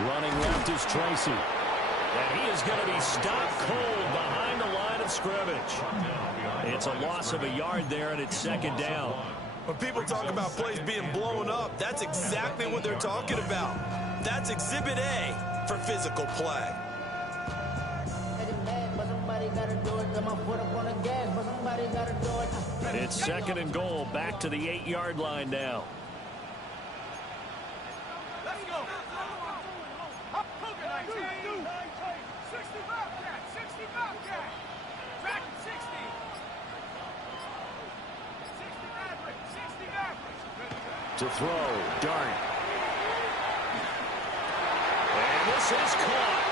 Running left is Tracy. And he is going to be stopped cold behind the line of scrimmage. It's a loss of a yard there, and it's second down. When people talk about plays being blown up, that's exactly what they're talking about. That's Exhibit A for physical play. It's second and goal, back to the 8-yard line now. Let's go. To throw, Dart. And this is caught.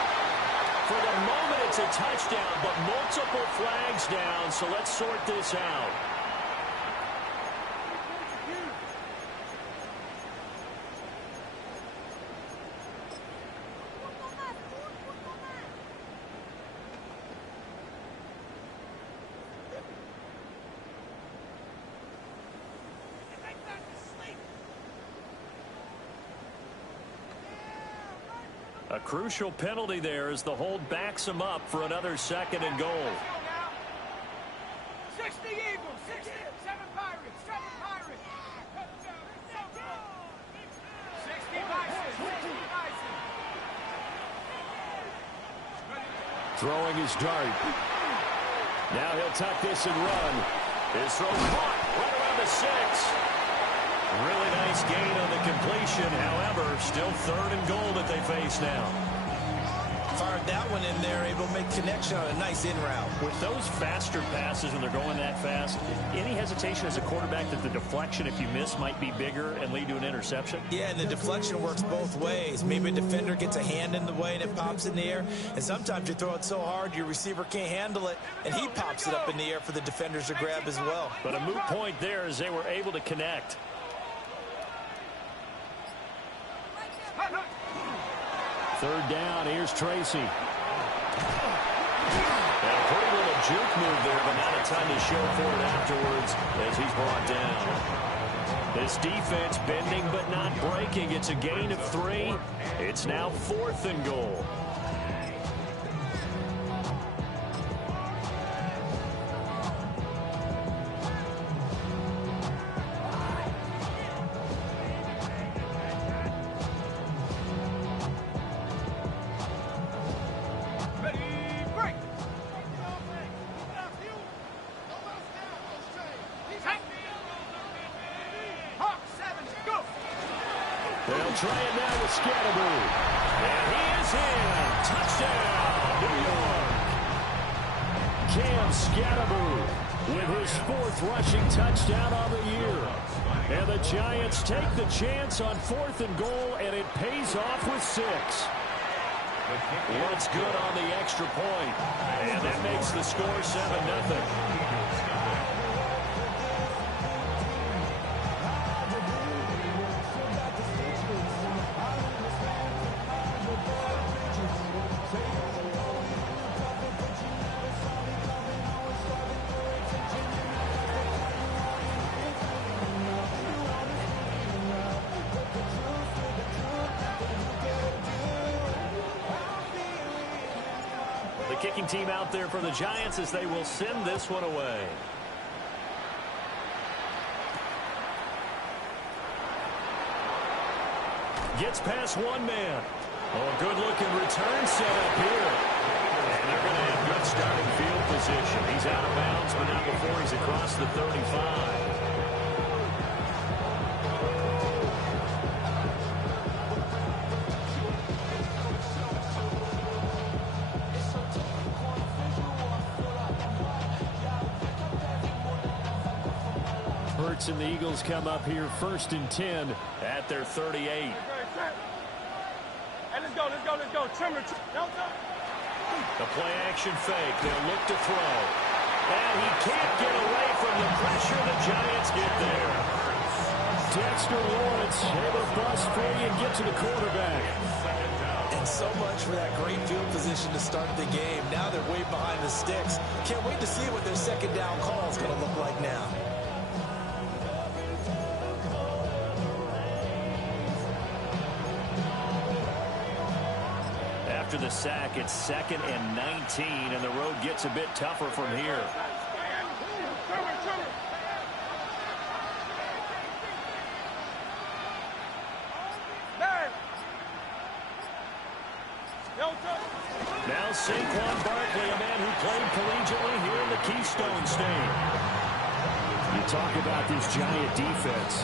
For the moment, it's a touchdown, but multiple flags down, so let's sort this out. A crucial penalty there as the hold backs him up for another second and goal. 60 Eagles, 60, 7 Pirates, 7 Pirates. 60 Bison, 60 Bison. Throwing his Dart. Now he'll tuck this and run. His throw caught right around the 6. Really nice gain on the completion. However, still third and goal that they face now. Fired that one in there, able to make connection on a nice in route. With those faster passes when they're going that fast, any hesitation as a quarterback that the deflection, if you miss, might be bigger and lead to an interception? Yeah, and the deflection works both ways. Maybe a defender gets a hand in the way and it pops in the air. And sometimes you throw it so hard your receiver can't handle it, and he pops it up in the air for the defenders to grab as well. But a moot point there as they were able to connect. Third down, here's Tracy. And a pretty little juke move there, but not a ton to show for it afterwards as he's brought down. This defense bending but not breaking. It's a gain of 3. It's now 4th and goal. They'll try it now with Scatterboo. And he is in. Touchdown, New York. Cam Scatterboo with his 4th rushing touchdown on the year. And the Giants take the chance on 4th and goal, and it pays off with 6. What's good on the extra point. And that makes the score 7-0. Kicking team out there for the Giants as they will send this one away. Gets past one man. Oh, good-looking return set up here. And they're going to have good starting field position. He's out of bounds, but not before he's across the 35. And the Eagles come up here 1st and 10 at their 38. Hey, let's go. Trimmer. The play action fake. They'll look to throw. And he can't get away from the pressure. The Giants get there. Dexter Lawrence able to bust free and get to the quarterback. And so much for that great field position to start the game. Now they're way behind the sticks. Can't wait to see what their second down call is going to look like now. after the sack. It's 2nd and 19, and the road gets a bit tougher from here. Now Saquon Barkley, a man who played collegiately here in the Keystone State. You talk about this Giant defense.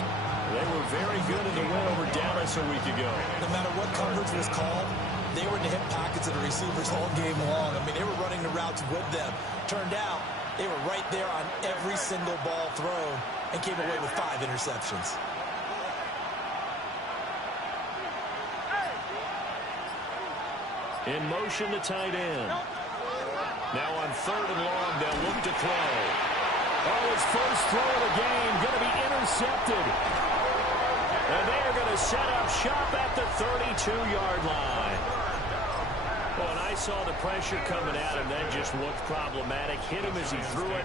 They were very good in the win over Dallas a week ago. No matter what coverage was called, they were in the hip pockets of the receivers all game long. I mean, they were running the routes with them. Turned out, they were right there on every single ball thrown and came away with 5 interceptions. In motion to tight end. Now on 3rd and long, they'll look to throw. Oh, his first throw of the game going to be intercepted. And they are going to set up shop at the 32-yard line. Well, and I saw the pressure coming at him. That just looked problematic. Hit him as he threw it,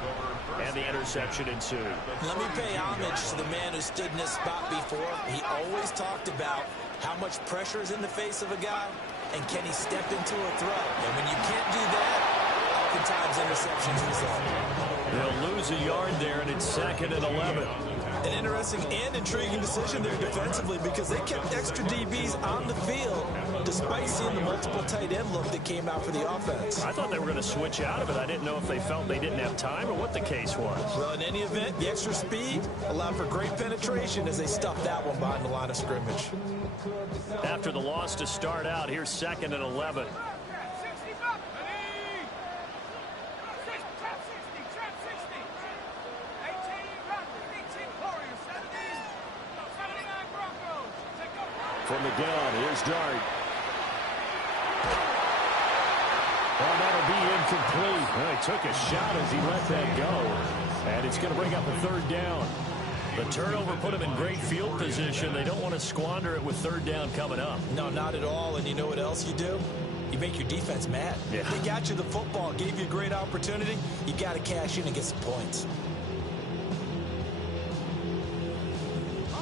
and the interception ensued. Let me pay homage to the man who stood in this spot before. He always talked about how much pressure is in the face of a guy, and can he step into a throw? And when you can't do that, oftentimes interceptions result. They'll lose a yard there, and it's 2nd and 11. An interesting and intriguing decision there defensively because they kept extra DBs on the field despite seeing the multiple tight end look that came out for the offense. I thought they were going to switch out of it. I didn't know if they felt they didn't have time or what the case was. Well, in any event, the extra speed allowed for great penetration as they stuffed that one behind the line of scrimmage. After the loss to start out, here's 2nd and 11. From the gun, here's Dart. Well, that'll be incomplete. Well, he took a shot as he let that go. And it's going to bring up a 3rd down. The turnover put him in great field position. They don't want to squander it with 3rd down coming up. No, not at all. And you know what else you do? You make your defense mad. Yeah. They got you the football, gave you a great opportunity. You got to cash in and get some points.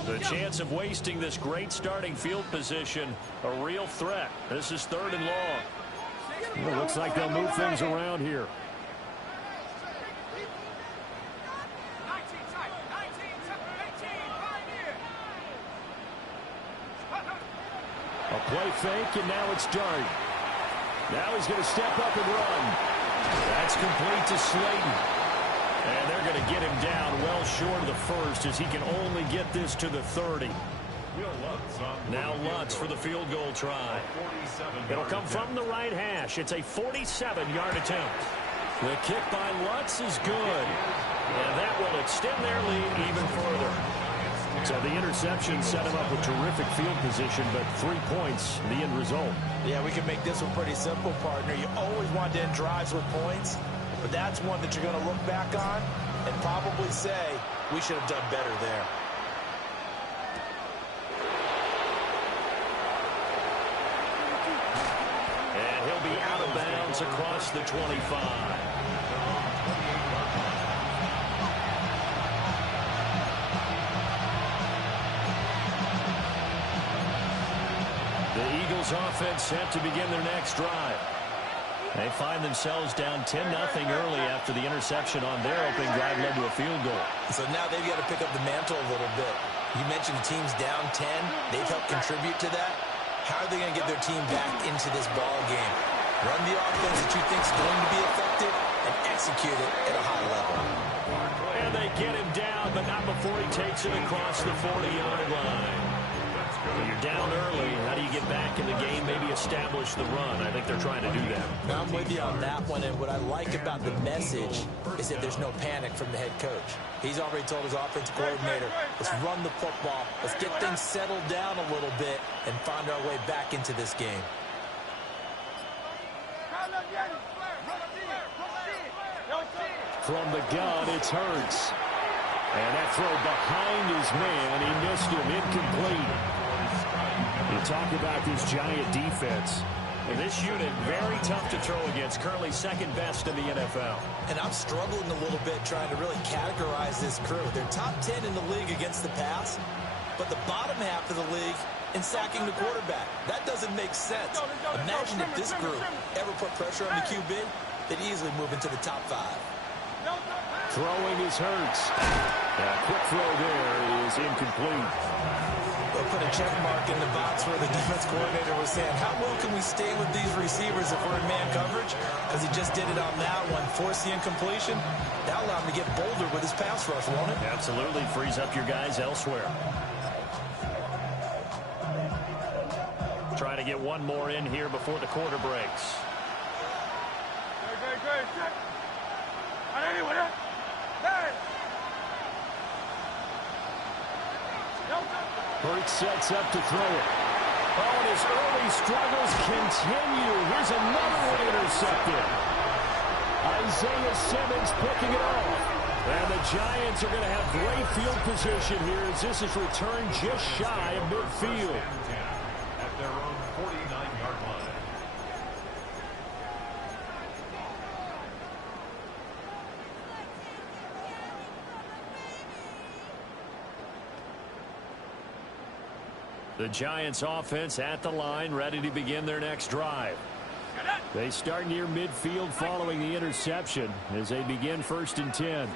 The chance of wasting this great starting field position, a real threat. This is 3rd and long. Well, looks like they'll move things around here. A play fake, and now it's Dart. Now he's going to step up and run. That's complete to Slayton. And they're going to get him down well short of the 1st as he can only get this to the 30. Now Lutz for the field goal try. It'll come from the right hash. It's a 47-yard attempt. The kick by Lutz is good. And that will extend their lead even further. So the interception set him up with terrific field position, but 3 points, the end result. Yeah, we can make this one pretty simple, partner. You always want to end drives with points, but that's one that you're going to look back on and probably say, we should have done better there. And he'll be out of bounds across the 25. The Eagles offense set to begin their next drive. They find themselves down 10-0 early after the interception on their opening drive led to a field goal. So now they've got to pick up the mantle a little bit. You mentioned the team's down 10. They've helped contribute to that. How are they going to get their team back into this ball game? Run the offense that you think is going to be effective and execute it at a high level. And they get him down, but not before he takes it across the 40-yard line. When you're down early, how do you get back in the game, maybe establish the run? I think they're trying to do that. I'm with you on that one, and what I like about the message is that there's no panic from the head coach. He's already told his offensive coordinator, let's run the football, let's get things settled down a little bit and find our way back into this game. From the gun, it's Hurts. And that throw behind his man, he missed him, incomplete. You talk about this Giant defense. And this unit, very tough to throw against, currently second best in the NFL. And I'm struggling a little bit trying to really categorize this crew. They're top 10 in the league against the pass, but the bottom half of the league and sacking the quarterback. That doesn't make sense. Imagine if this group ever put pressure on the QB, they'd easily move into the top 5. Throwing is Hurts. A quick throw there is incomplete. They'll put a check mark in the box where the defense coordinator was saying, how well can we stay with these receivers if we're in man coverage? Because he just did it on that one, force the incompletion. That'll allow him to get bolder with his pass rush, won't it? Absolutely. Frees up your guys elsewhere. Trying to get one more in here before the quarter breaks. Hurts sets up to throw it. Oh, and his early struggles continue. Here's another one intercepted. Isaiah Simmons picking it off. And the Giants are going to have great field position here as this is returned just shy of midfield. At their own 49-yard line. The Giants offense at the line, ready to begin their next drive. They start near midfield following the interception as they begin 1st and 10.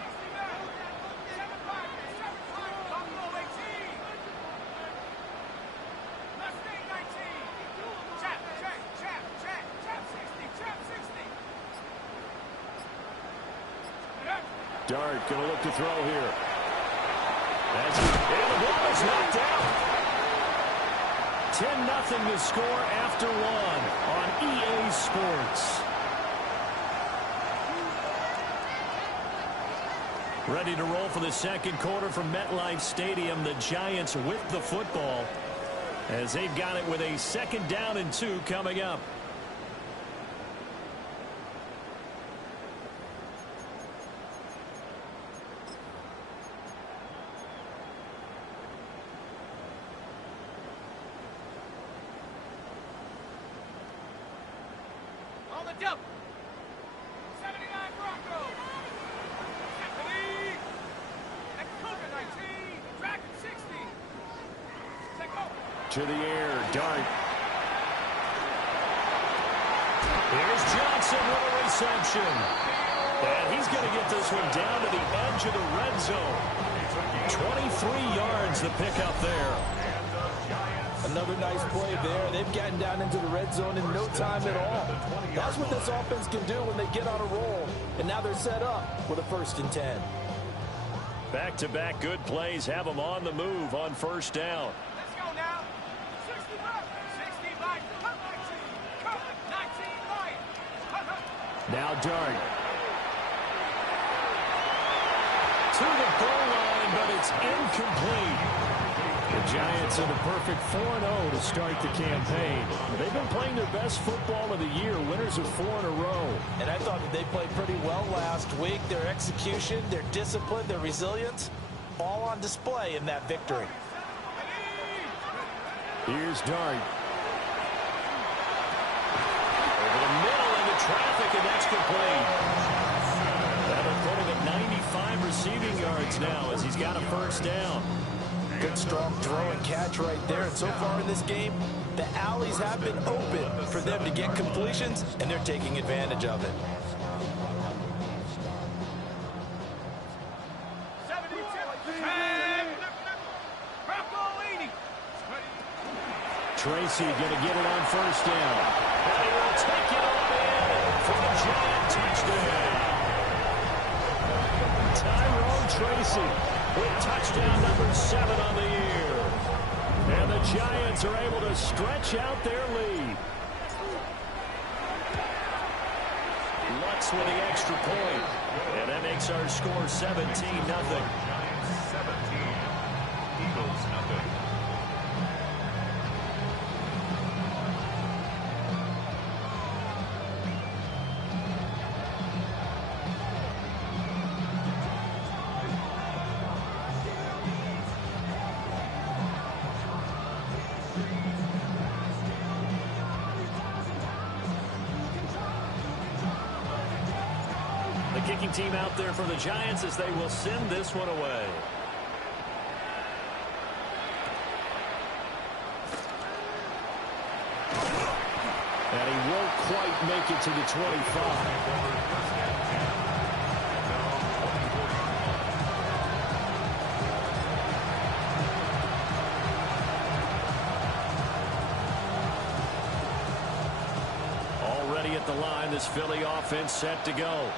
Dart going to look to throw here. And the ball is knocked out. 10-0 to score after 1 on EA Sports. Ready to roll for the second quarter from MetLife Stadium. The Giants with the football as they've got it with a 2nd down and 2 coming up. Double. 79 Broncos. And Cougar 19. Dragon 60. Take over. To the air, Dart. Here's Johnson with a reception. And he's going to get this one down to the edge of the red zone. 23 yards the pickup there. Another nice play there. They've gotten down into the red zone in no time at all. That's what this offense can do when they get on a roll. And now they're set up with a 1st and 10. Back-to-back good plays have them on the move on 1st down. Let's go now. 60 right. 60 right. Cut 19. Cut 19 right. Now Dart. To the goal line, but it's incomplete. The Giants in a perfect 4-0 to start the campaign. They've been playing their best football of the year, winners of 4 in a row. And I thought that they played pretty well last week. Their execution, their discipline, their resilience, all on display in that victory. Here's Dart. Over the middle into traffic, and that's complete. That'll put him at 95 receiving yards now as he's got a 1st down. Good, strong throw and catch right there. And so far in this game, the alleys have been open for them to get completions, and they're taking advantage of it. 72. Bronco 80. Tracy going to get it on 1st down. And he will take it on in for the Giant touchdown. Tyrone Tracy with touchdown number 7 on the year. And the Giants are able to stretch out their lead. Lutz with the extra point. And that makes our score 17-0. Giants 17, Eagles 0. Kicking team out there for the Giants as they will send this one away. And he won't quite make it to the 25. Already at the line, this Philly offense set to go.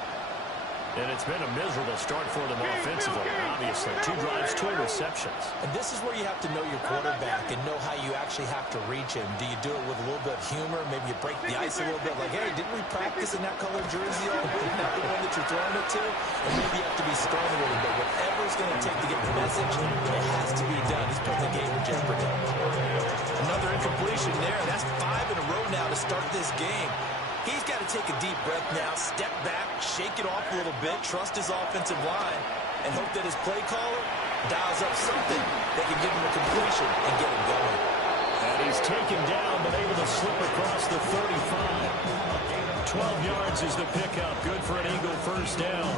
And it's been a miserable start for them offensively, obviously. 2 drives, 2 interceptions. And this is where you have to know your quarterback and know how you actually have to reach him. Do you do it with a little bit of humor? Maybe you break the ice a little bit. Like, hey, didn't we practice in that color jersey all week? Not the one that you're throwing it to? And maybe you have to be stern a little bit. Whatever it's going to take to get the message, it has to be done. He's putting the game in jeopardy. Another incompletion there. That's 5 in a row now to start this game. He's got to take a deep breath now, step back, shake it off a little bit, trust his offensive line, and hope that his play caller dials up something that can give him a completion and get him going. And he's taken down, but able to slip across the 35. 12 yards is the pickup. Good for an Eagle first down.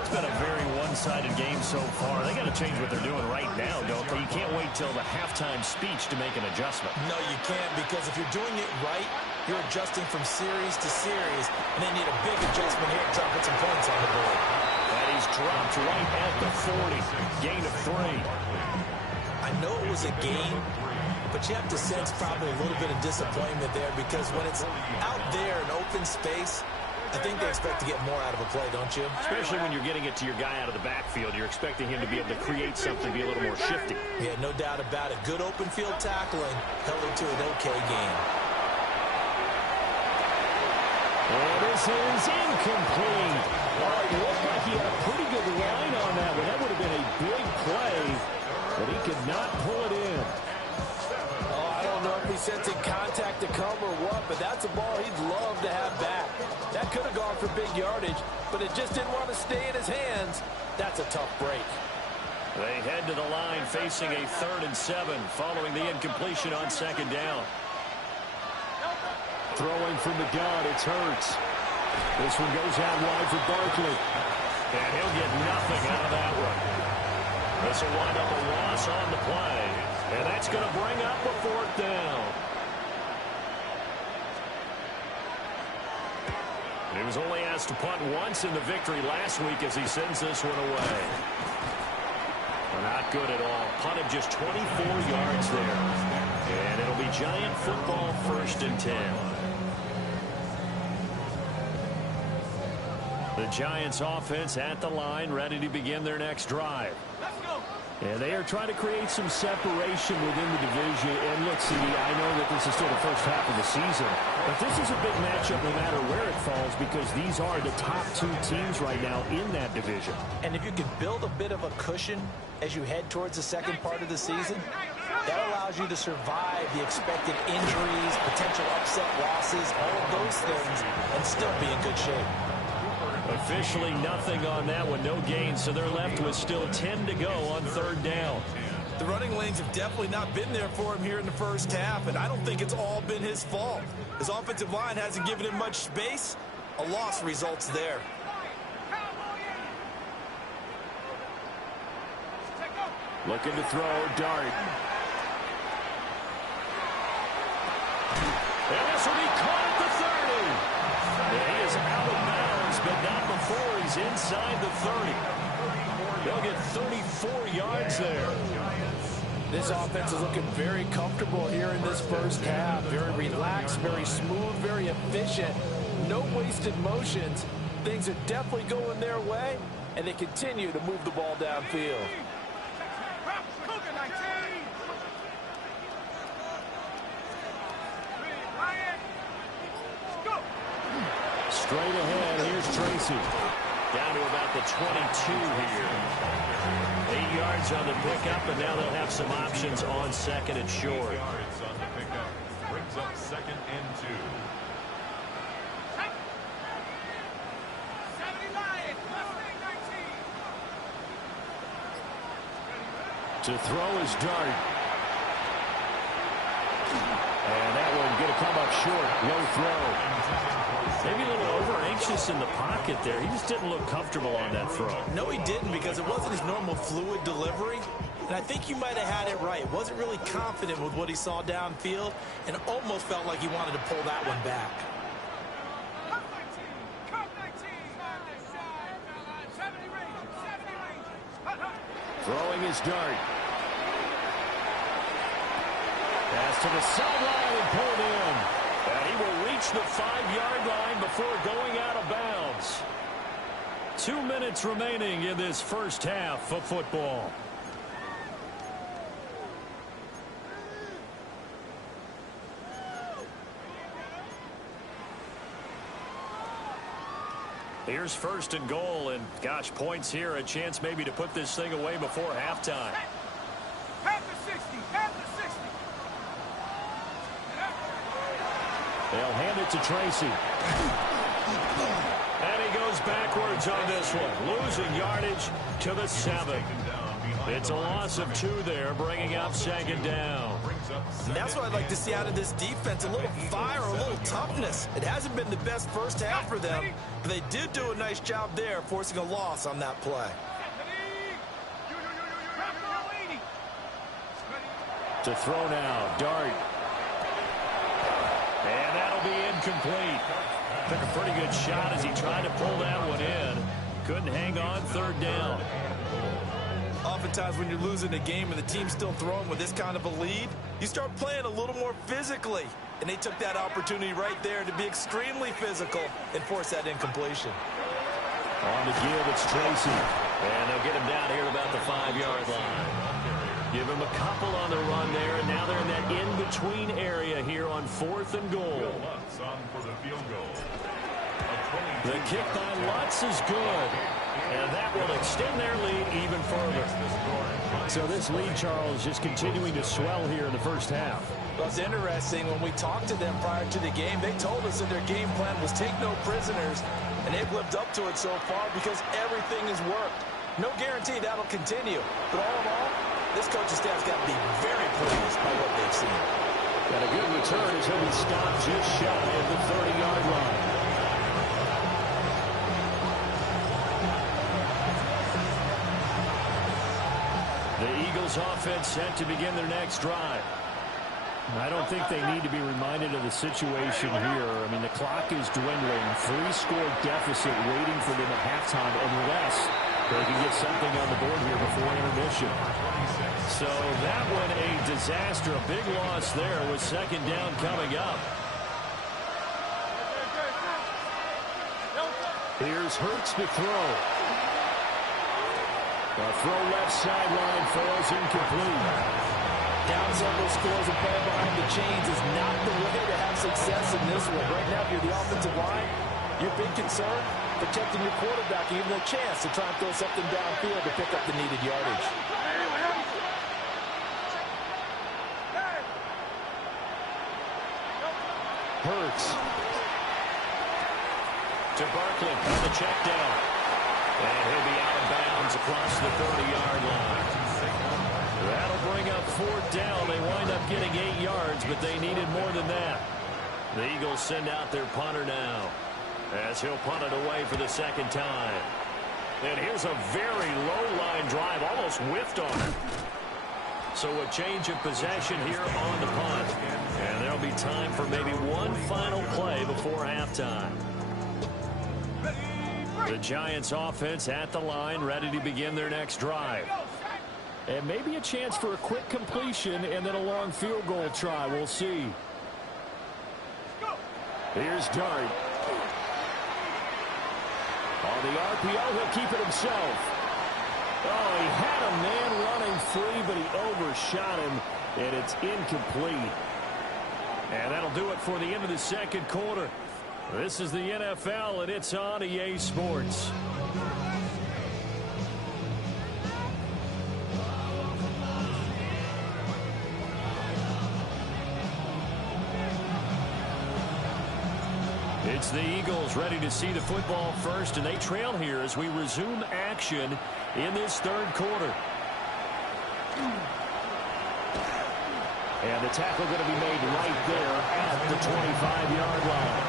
It's been a very one-sided game so far. They got to change what they're doing right now, don't they? You can't wait till the halftime speech to make an adjustment. No, you can't, because if you're doing it right, you're adjusting from series to series, and they need a big adjustment here to try to put some points on the board. And he's dropped right at the 40. Gain of 3. I know it was a game, but you have to sense probably a little bit of disappointment there, because when it's out there in open space, I think they expect to get more out of a play, don't you? Especially when you're getting it to your guy out of the backfield. You're expecting him to be able to create something, be a little more shifty. Yeah, no doubt about it. Good open field tackling held it to an okay game. And this is incomplete. Oh, it looked like he had a pretty good line on that one. That would have been a big play, but he could not pull it in. Oh, I don't know if he's sensing contact to come or what, but that's a ball he'd love to have back. That could have gone for big yardage, but it just didn't want to stay in his hands. That's a tough break. They head to the line facing a 3rd and 7 following the incompletion on 2nd down. Throwing from the gun, it's Hurts. This one goes out wide for Barkley. And he'll get nothing out of that one. This will wind up a loss on the play. And that's going to bring up a 4th down. He was only asked to punt once in the victory last week as he sends this one away. Not good at all. Punted just 24 yards there. And it'll be Giant football, 1st and 10. The Giants offense at the line, ready to begin their next drive. Let's go. And they are trying to create some separation within the division. And look, CD, I know that this is still the first half of the season, but this is a big matchup no matter where it falls, because these are the top 2 teams right now in that division. And if you can build a bit of a cushion as you head towards the second part of the season, that allows you to survive the expected injuries, potential upset losses, all of those things, and still be in good shape. Officially nothing on that one, no gain, so they're left with still 10 to go on 3rd down. The running lanes have definitely not been there for him here in the first half, and I don't think it's all been his fault. His offensive line hasn't given him much space. A loss results there. Looking to throw, Dart. And this will be caught at the 30. And he is out of bounds, but not before he's inside the 30. They'll get 34 yards there. This offense is looking very comfortable here in this first half. Very relaxed, very smooth, very efficient. No wasted motions. Things are definitely going their way, and they continue to move the ball downfield. Straight ahead, here's Tracy. Down to about the 22 here. 8 yards on the pickup, and now they'll have some options on 2nd and short. 8 yards on the pickup. Brings up 2nd and 2. To throw is Dart. And that one going to come up short. Low throw. Maybe a little over-anxious in the pocket there. He just didn't look comfortable on that throw. No, he didn't, because it wasn't his normal fluid delivery. And I think you might have had it right. Wasn't really confident with what he saw downfield and almost felt like he wanted to pull that one back. Throwing his dart. Pass to the sideline and pulled in. And he will reach the 5-yard line before going out of bounds. 2 minutes remaining in this first half of football. Here's first and goal, and gosh, points here, a chance maybe to put this thing away before halftime. Half the 60, half the 60. They'll hand it to Tracy. And he goes backwards on this one, losing yardage to the 7. It's a loss of 2 there, bringing up second down. And that's what I'd like to see out of this defense, a little fire, a little toughness. It hasn't been the best first half for them, but they did do a nice job there, forcing a loss on that play. To throw now, dart. And that'll be incomplete. Took a pretty good shot as he tried to pull that one in. Couldn't hang on, third down. Oftentimes when you're losing a game and the team's still throwing with this kind of a lead, you start playing a little more physically. And they took that opportunity right there to be extremely physical and force that incompletion. On the give, it's Tracy. And they'll get him down here about the 5-yard line. Give him a couple on the run there, and now they're in that in-between area here on 4th and goal. The kick by Lutz is good. And that will extend their lead even further. So this lead, Charles, just continuing to swell here in the first half. Well, it's interesting. When we talked to them prior to the game, they told us that their game plan was take no prisoners, and they've lived up to it so far because everything has worked. No guarantee that'll continue. But all in all, this coaching staff's got to be very pleased by what they've seen. Got a good return as he'll be stopped just shy of the 30-yard line. The Eagles offense set to begin their next drive. I don't think they need to be reminded of the situation here. I mean, the clock is dwindling. 3-score deficit waiting for them at halftime unless they can get something on the board here before intermission. So that one a disaster. A big loss there with second down coming up. Here's Hurts to throw. The throw left sideline falls incomplete. Down several scores and fall behind the chains is not the way to have success in this one. Right now, if you're the offensive line, your big concern, protecting your quarterback, and even a chance to try and throw something downfield to pick up the needed yardage. Hurts. To Barkley on the check down. And he'll be out of bounds across the 30-yard line. That'll bring up 4th down. They wind up getting 8 yards, but they needed more than that. The Eagles send out their punter now as he'll punt it away for the second time. And here's a very low-line drive, almost whiffed on it. So a change of possession here on the punt. And there'll be time for maybe one final play before halftime. The Giants offense at the line, ready to begin their next drive. And maybe a chance for a quick completion and then a long field goal try. We'll see. Here's Dart. On the RPO, he'll keep it himself. Oh, he had a man running free, but he overshot him, and it's incomplete. And that'll do it for the end of the second quarter. This is the NFL, and it's on EA Sports. It's the Eagles ready to see the football first, and they trail here as we resume action in this third quarter. And the tackle going to be made right there at the 25-yard line.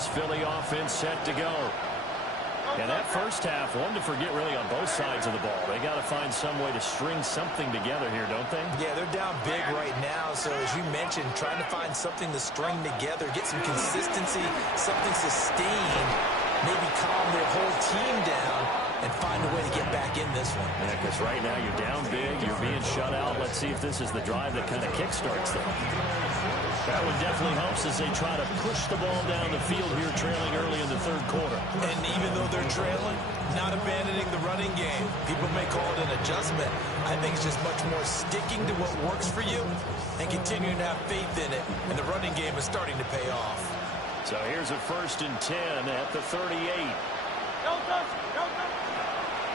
this Philly offense set to go. And that first half, one to forget really on both sides of the ball. They got to find some way to string something together here, don't they? Yeah, they're down big right now. So as you mentioned, trying to find something to string together, get some consistency, something sustained, maybe calm their whole team down and find a way to get back in this one. Yeah, because right now you're down big, you're being shut out. Let's see if this is the drive that kind of kickstarts them. That one definitely helps as they try to push the ball down the field here, trailing early in the third quarter. And even though they're trailing, not abandoning the running game. People may call it an adjustment. I think it's just much more sticking to what works for you and continuing to have faith in it. And the running game is starting to pay off. So here's a 1st and 10 at the 38.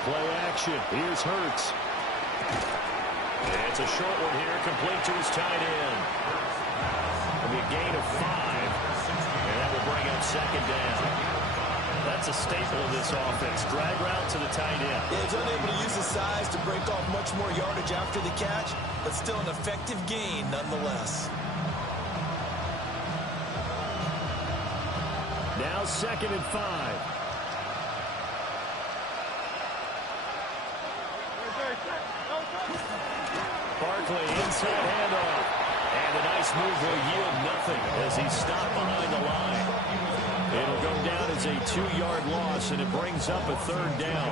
Play action. Here's Hurts. It's a short one here, complete to his tight end. It'll be a gain of 5, and that will bring up 2nd down. That's a staple of this offense. Drag route to the tight end. Yeah, he's unable to use his size to break off much more yardage after the catch, but still an effective gain nonetheless. Now 2nd and 5. Barkley inside handoff. And a nice move will yield nothing as he's stopped behind the line. It'll go down as a 2-yard loss, and it brings up a 3rd down.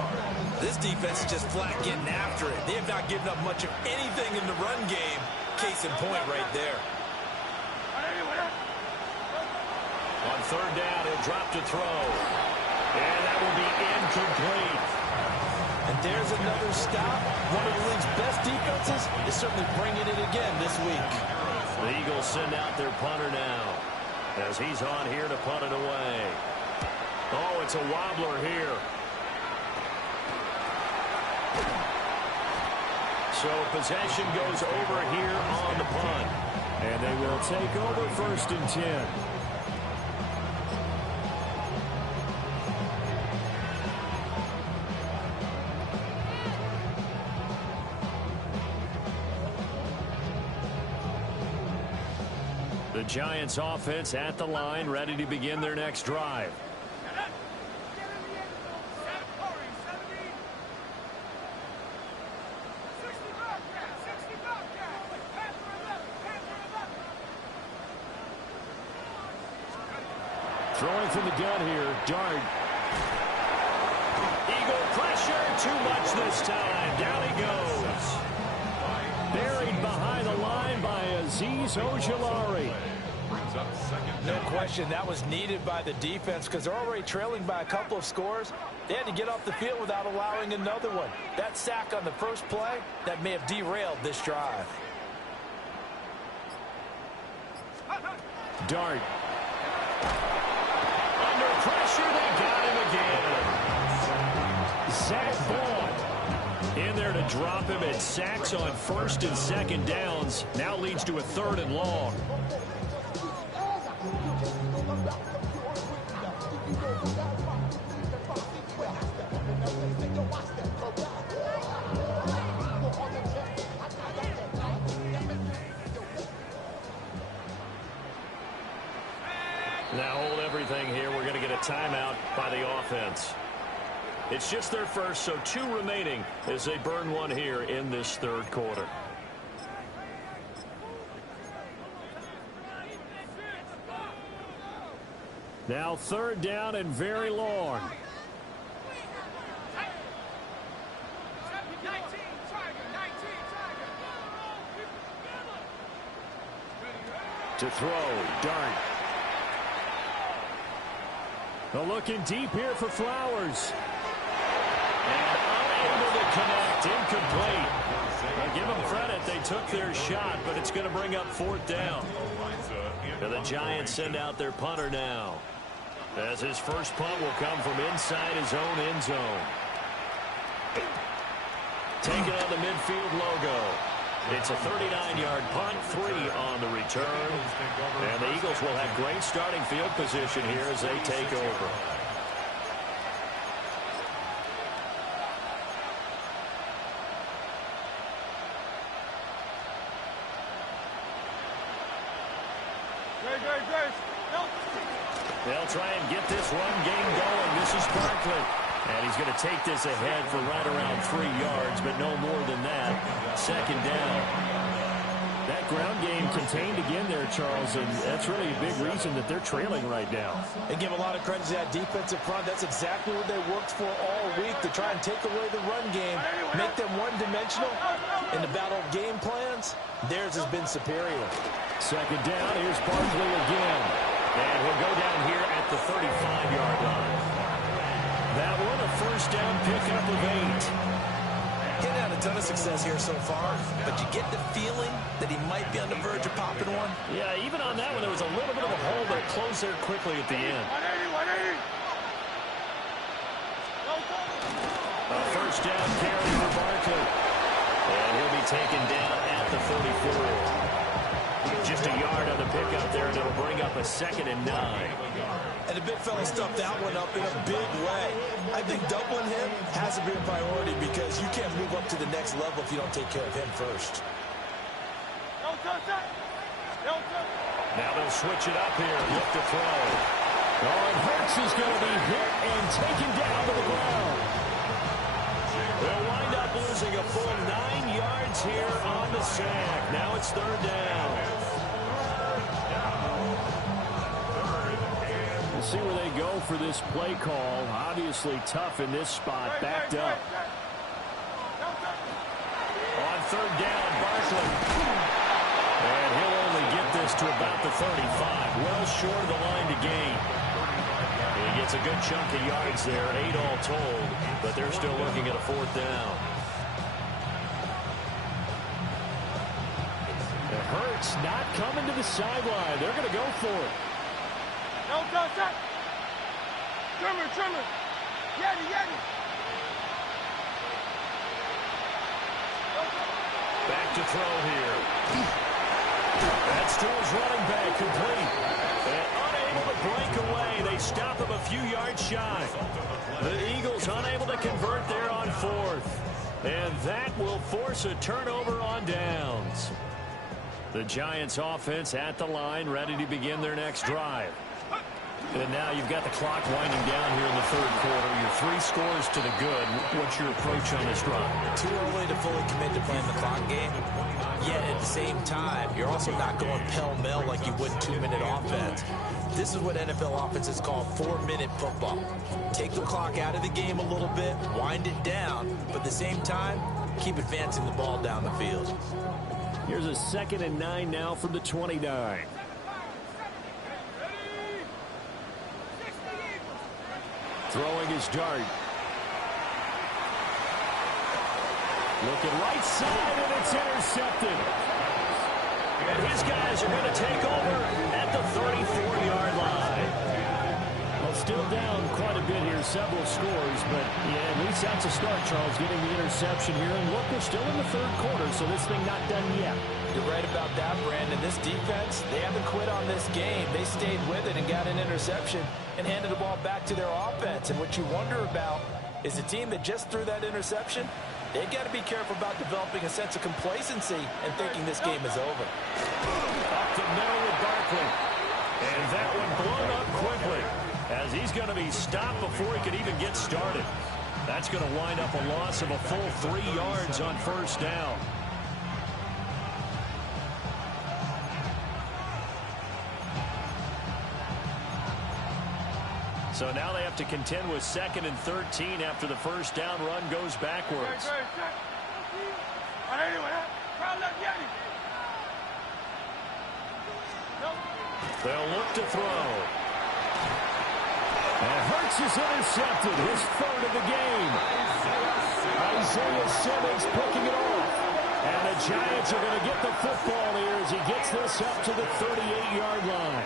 This defense is just flat getting after it. They have not given up much of anything in the run game. Case in point right there. On 3rd down, he'll drop to throw. And that will be incomplete. And there's another stop. One of the league's best defenses is certainly bringing it again this week. The Eagles send out their punter now as he's on here to punt it away. Oh, it's a wobbler here. So possession goes over here on the punt. And they will take over 1st and 10. The Giants offense at the line, ready to begin their next drive. Throwing from the gun here, Dart. Eagle pressure, too much this time. Down he goes. Buried behind the line by Azeez Ojulari. No question, that was needed by the defense because they're already trailing by a couple of scores. They had to get off the field without allowing another one. That sack on the first play, that may have derailed this drive. Dart. Under pressure, they got him again. Zach Vaughn in there to drop him. It sacks on 1st and 2nd downs. Now leads to a 3rd and long. Now hold everything here. We're going to get a timeout by the offense. It's just their first, so 2 remaining as they burn one here in this 3rd quarter. Now 3rd down and very long. To throw, Dart. Looking deep here for Flowers. And unable to connect, incomplete. Now give them credit, they took their shot, but it's going to bring up 4th down. And the Giants send out their punter now, as his first punt will come from inside his own end zone. Taking on the midfield logo. It's a 39-yard punt, 3 on the return. And the Eagles will have great starting field position here as they take over. They'll try and get this run game going. This is Barkley. And he's going to take this ahead for right around 3 yards, but no more than that. Second down. That ground game contained again there, Charles, and that's really a big reason that they're trailing right now. And give a lot of credit to that defensive front. That's exactly what they worked for all week, to try and take away the run game, make them one-dimensional. In the battle of game plans, theirs has been superior. Second down, here's Barkley again. And he'll go down here at the 35-yard line. That one, a first down pickup of 8. Getting had a ton of success here so far, but you get the feeling that he might be on the verge of popping one. Yeah, even on that one, there was a little bit of a hole, but it closed there quickly at the end. A first down carry for Barkley. And he'll be taken down at the 34. Just a yard on the pickup there, and it'll bring up a 2nd and 9. And the big fella stuffed that one up in a big way. I think doubling him has to be a priority because you can't move up to the next level if you don't take care of him first. Now they'll switch it up here. Look to throw. Oh, and Hurts is going to be hit and taken down to the ground. They'll wind up losing a full 9 yards here on the sack. Now it's 3rd down. We'll see where they go for this play call. Obviously tough in this spot. Backed up. On 3rd down, Barkley. And he'll only get this to about the 35. Well short of the line to gain. He gets a good chunk of yards there, 8 all told, but they're still looking at a 4th down. It hurts not coming to the sideline. They're going to go for it. Trimmer. Yeti. Back to throw here. That's to his running back, complete. And unable to break away. They stop him a few yards shy. The Eagles unable to convert there on 4th. And that will force a turnover on downs. The Giants offense at the line, ready to begin their next drive. And now you've got the clock winding down here in the 3rd quarter. You're 3 scores to the good. What's your approach on this drive? Too early to fully commit to playing the clock game. Yet at the same time, you're also not going pell-mell like you would 2-minute offense. This is what NFL offenses call 4-minute football. Take the clock out of the game a little bit, wind it down, but at the same time, keep advancing the ball down the field. Here's a 2nd and 9 now from the 29. Throwing his dart. Looking right side, and it's intercepted. And his guys are going to take over at the 34-yard line. Well, still down quite a bit here, several scores, but yeah, at least that's a start, Charles, getting the interception here. And look, we're still in the 3rd quarter, so this thing not done yet. You're right about that, Brandon. This defense, they haven't quit on this game. They stayed with it and got an interception and handed the ball back to their offense. And what you wonder about is the team that just threw that interception, they've got to be careful about developing a sense of complacency and thinking this game is over. Up the middle with Barkley. And that one blown up quickly as he's going to be stopped before he could even get started. That's going to wind up a loss of a full 3 yards on 1st down. So now they have to contend with 2nd and 13 after the 1st down run goes backwards. They'll look to throw. And Hurts is intercepted, his 3rd of the game. Isaiah Simmons picking it off. And the Giants are going to get the football here as he gets this up to the 38-yard line.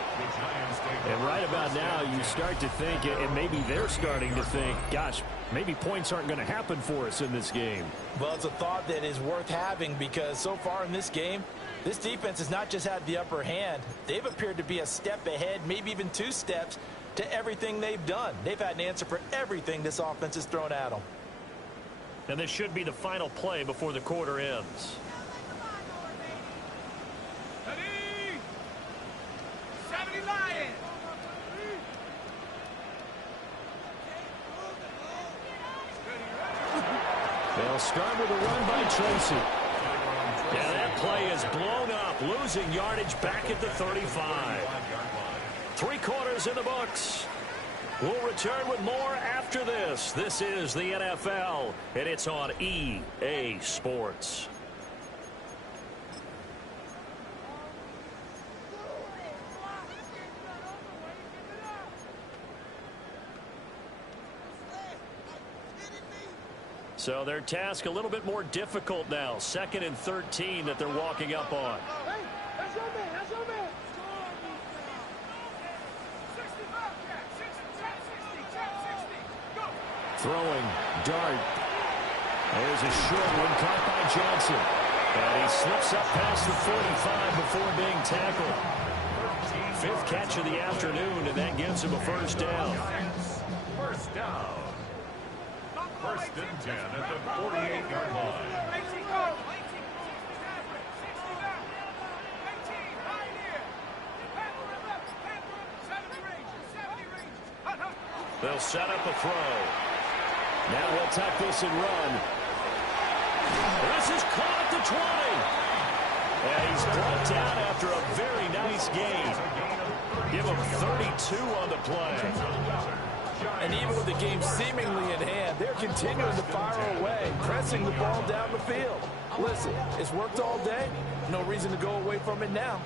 And right about now, you start to think, and maybe they're starting to think, gosh, maybe points aren't going to happen for us in this game. Well, it's a thought that is worth having because so far in this game, this defense has not just had the upper hand. They've appeared to be a step ahead, maybe even 2 steps, to everything they've done. They've had an answer for everything this offense has thrown at them. And this should be the final play before the quarter ends. 70 Lions. They'll start with a run by Tracy. And that play is blown up, losing yardage back at the 35. 3 quarters in the books. We'll return with more after this. This is the NFL, and it's on EA Sports. So their task a little bit more difficult now. 2nd and 13 that they're walking up on. Hey, that's your man. That's your man. Throwing, dart. There's a short one caught by Johnson. And he slips up past the 45 before being tackled. 5th catch of the afternoon, and that gives him a first down. First down. 1st and 10 at the 48-yard line. They'll set up a throw. Now he'll tuck this and run. This is caught at the 20. And he's brought down after a very nice gain. Give him 32 on the play. And even with the game seemingly in hand, they're continuing to fire away, pressing the ball down the field. Listen, it's worked all day. No reason to go away from it now.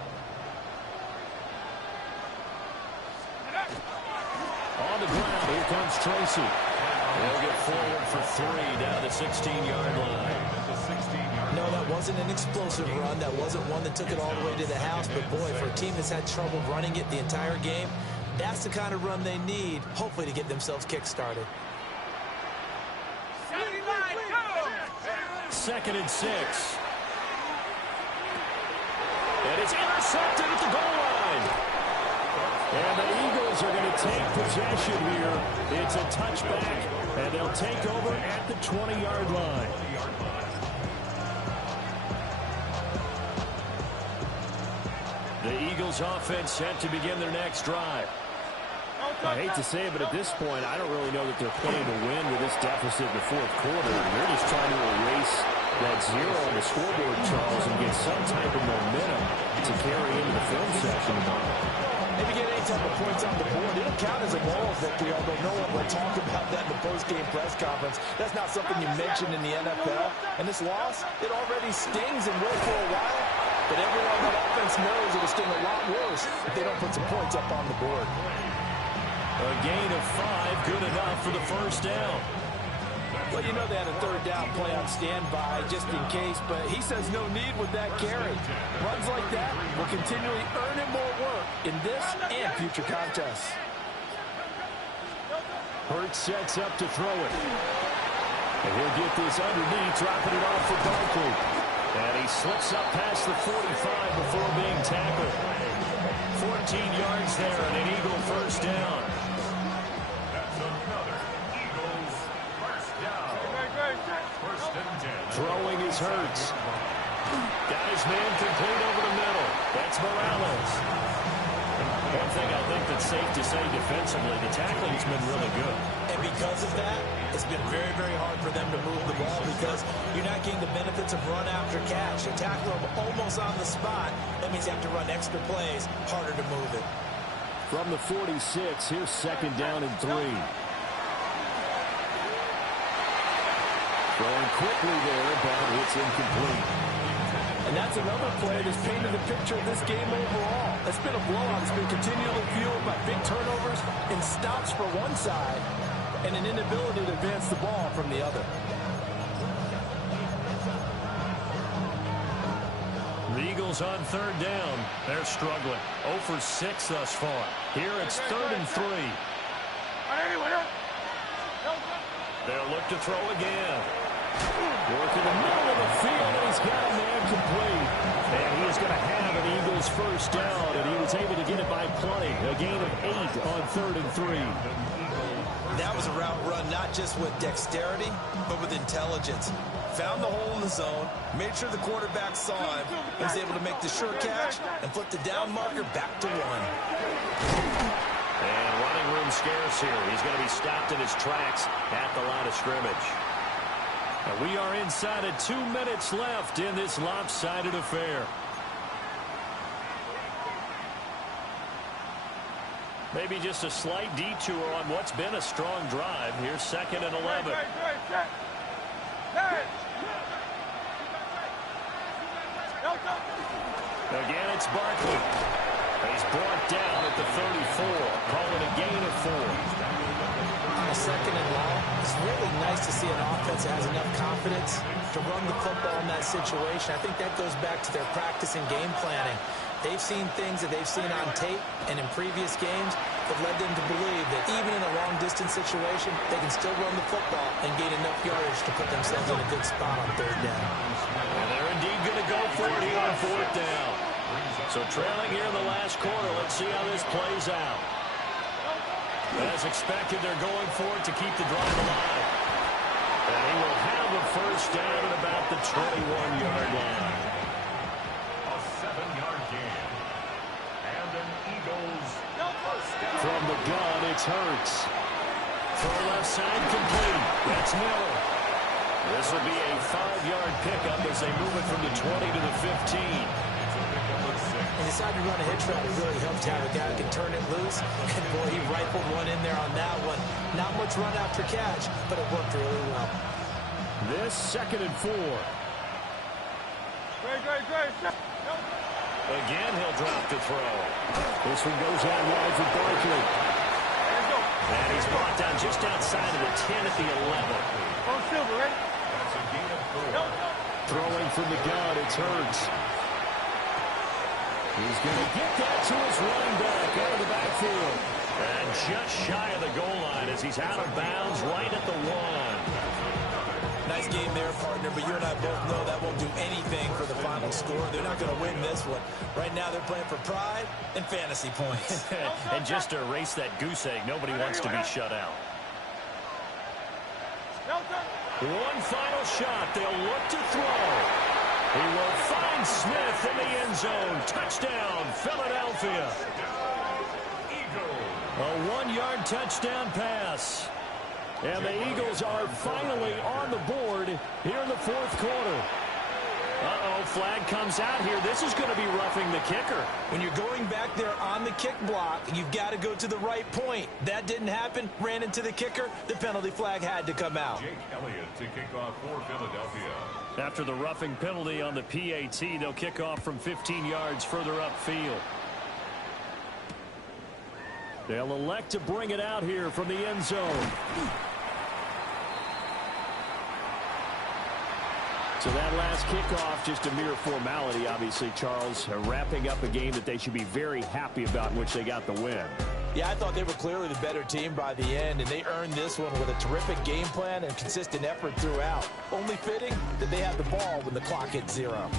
On the ground, here comes Tracy. He'll get forward for 3 down the 16-yard line. No, that wasn't an explosive run. That wasn't one that took it all the way to the house. But, boy, for a team that's had trouble running it the entire game, that's the kind of run they need, hopefully, to get themselves kick-started. 2nd and 6. And it's intercepted at the goal line. And the Eagles are going to take possession here. It's a touchback, and they'll take over at the 20-yard line. The Eagles offense set to begin their next drive. I hate to say it, but at this point, I don't really know that they're playing to win with this deficit in the 4th quarter. They're just trying to erase that 0 on the scoreboard, Charles, and get some type of momentum to carry into the film section tomorrow. Maybe get any type of points on the board. It'll count as a moral victory, although no one will talk about that in the post-game press conference. That's not something you mention in the NFL. And this loss, it already stings and will for a while. But everyone on that offense knows it'll sting a lot worse if they don't put some points up on the board. A gain of 5, good enough for the first down. Well, you know they had a 3rd down play on standby just in case, but he says no need with that carry. Runs like that will continually earn him more work in this and future contests. Hurts sets up to throw it. And he'll get this underneath, dropping it off for Barkley. And he slips up past the 45 before being tackled. 14 yards there and an Eagle first down. Throwing is Hurts. Got his man complete over the middle. That's Morales. One thing I think that's safe to say defensively, the tackling's been really good. And because of that, it's been very, very hard for them to move the ball because you're not getting the benefits of run after catch. You tackle them almost on the spot. That means you have to run extra plays, harder to move it. From the 46, here's 2nd down and 3. Going quickly there, but it's incomplete. And that's another play that's painted the picture of this game overall. It's been a blowout. It's been continually fueled by big turnovers and stops for one side and an inability to advance the ball from the other. The Eagles on 3rd down. They're struggling. 0 for 6 thus far. Here it's 3rd and 3. They'll look to throw again. Work in the middle of the field, and he's got a man complete. And he is going to have an Eagles first down, and he was able to get it by plenty. A gain of 8 on 3rd and 3. That was a route run not just with dexterity, but with intelligence. Found the hole in the zone, made sure the quarterback saw him, was able to make the sure catch, and flip the down marker back to 1. And running room scarce here. He's going to be stopped in his tracks at the line of scrimmage. And we are inside of 2 minutes left in this lopsided affair. Maybe just a slight detour on what's been a strong drive. Here's 2nd and 11. Again, it's Barkley. He's brought down at the 34. Call it a gain of 4. A 2nd and long. It's really nice to see an offense that has enough confidence to run the football in that situation. I think that goes back to their practice and game planning. They've seen things that they've seen on tape and in previous games that led them to believe that even in a long-distance situation, they can still run the football and gain enough yardage to put themselves in a good spot on 3rd down. And they're indeed going to go for it here on 4th down. So trailing here in the last quarter, let's see how this plays out. As expected, they're going for it to keep the drive alive. And he will have a 1st down at about the 21-yard line. A 7-yard gain. And an Eagles first down. From the gun, it's Hurts. Throw left side complete. That's Miller. This will be a 5-yard pickup as they move it from the 20 to the 15. He decided to run a hitch route. It really helped to have a guy who can turn it loose. And, boy, he rifled one in there on that one. Not much run after catch, but it worked really well. This 2nd and 4. Again, he'll drop to throw. This one goes out wide for Barkley. And he's brought down just outside of the 10 at the 11. That's a gain of 4. Throwing from the gun, it's Hurts. He's going to get that to his running back out of the backfield. And just shy of the goal line as he's out of bounds right at the 1. Nice game there, partner, but you and I both know that won't do anything for the final score. They're not going to win this one. Right now they're playing for pride and fantasy points. And just to erase that goose egg, nobody wants to be shut out. One final shot. They'll look to throw. He will find Smith in the end zone. Touchdown, Philadelphia. A 1-yard touchdown pass. And the Eagles are finally on the board here in the 4th quarter. Uh-oh, flag comes out here. This is going to be roughing the kicker. When you're going back there on the kick block, you've got to go to the right point. That didn't happen. Ran into the kicker. The penalty flag had to come out. Jake Elliott to kick off for Philadelphia. After the roughing penalty on the PAT, they'll kick off from 15 yards further upfield. They'll elect to bring it out here from the end zone. So that last kickoff, just a mere formality, obviously, Charles, wrapping up a game that they should be very happy about in which they got the win. Yeah, I thought they were clearly the better team by the end, and they earned this one with a terrific game plan and consistent effort throughout. Only fitting that they had the ball when the clock hit 0.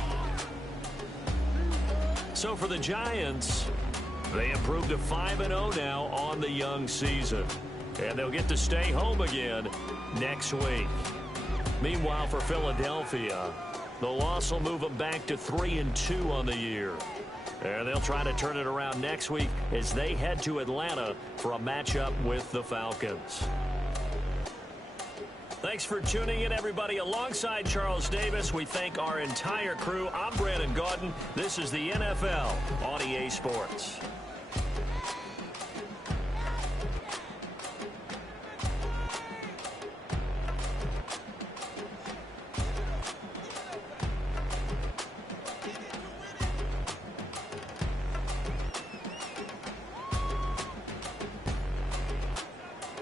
So for the Giants, they improved to 5-0 now on the young season. And they'll get to stay home again next week. Meanwhile, for Philadelphia, the loss will move them back to 3-2 on the year. And they'll try to turn it around next week as they head to Atlanta for a matchup with the Falcons. Thanks for tuning in, everybody. Alongside Charles Davis, we thank our entire crew. I'm Brandon Gaudin. This is the NFL on EA Sports.